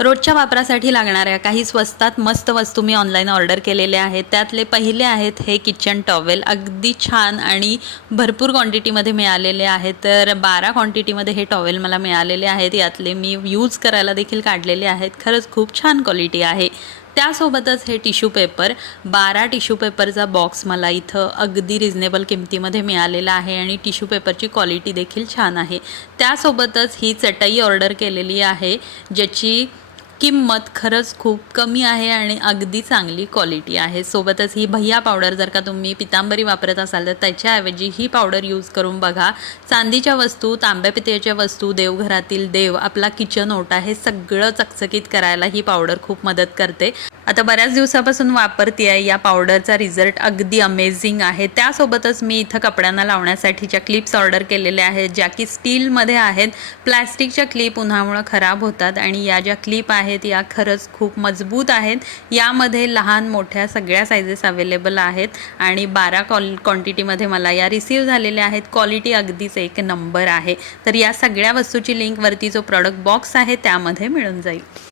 रोजच्या वापरासाठी लागणाऱ्या काही स्वस्तात मस्त वस्तू मी ऑनलाईन ऑर्डर केलेल्या आहेत। त्यातले पहिले आहेत हे किचन टॉवेल, अगदी छान आणि भरपूर क्वांटिटीमध्ये मिळालेले आहेत। तर 12 क्वांटिटीमध्ये हे टॉवेल मला मिळालेले आहेत। यातले मी यूज करायला देखील काढलेले आहेत। खरंच खूप छान क्वालिटी आहे। त्यासोबतच हे टिश्यू पेपर, 12 टिश्यू पेपरचा बॉक्स मला इथं अगदी रिजनेबल किमतीमध्ये मिळालेला आहे आणि टिश्यू पेपरची क्वालिटी देखील छान आहे। त्यासोबतच ही चटई ऑर्डर केलेली आहे, ज्याची किंमत खरंच खूप कमी आहे आणि अगदी चांगली क्वालिटी आहे। सोबतच ही भैया पावडर, जर का तुम्ही पितांबरी वापरत असाल तर त्याच्याऐवजी ही पावडर यूज करून बघा। चांदीच्या वस्तू, तांब्या पितळेच्या वस्तू, देवघरातील देव, आपला किचन ओटा हे सगळं चकचकीत करायला ही पावडर खूप मदत करते। आता बऱ्याच दिवसापासून वापरतेय, या पावडरचा रिझल्ट अगदी अमेझिंग आहे। त्यासोबतच मी इथं कपड्यांना लावण्यासाठीच्या क्लिप्स ऑर्डर केलेल्या आहेत, ज्या की स्टीलमध्ये आहेत। प्लॅस्टिकच्या क्लिप उन्हामुळे खराब होतात आणि या ज्या क्लिप आहेत या खरंच खूप मजबूत आहेत। यामध्ये लहान मोठ्या सगळ्या साइजेस अवेलेबल आहेत आणि 12 क्वांटिटीमध्ये मला या रिसीव झालेल्या आहेत। क्वालिटी अगदीच एक नंबर आहे। तर या सगळ्या वस्तूची लिंक वरती जो प्रोडक्ट बॉक्स आहे त्यामध्ये मिळून जाईल।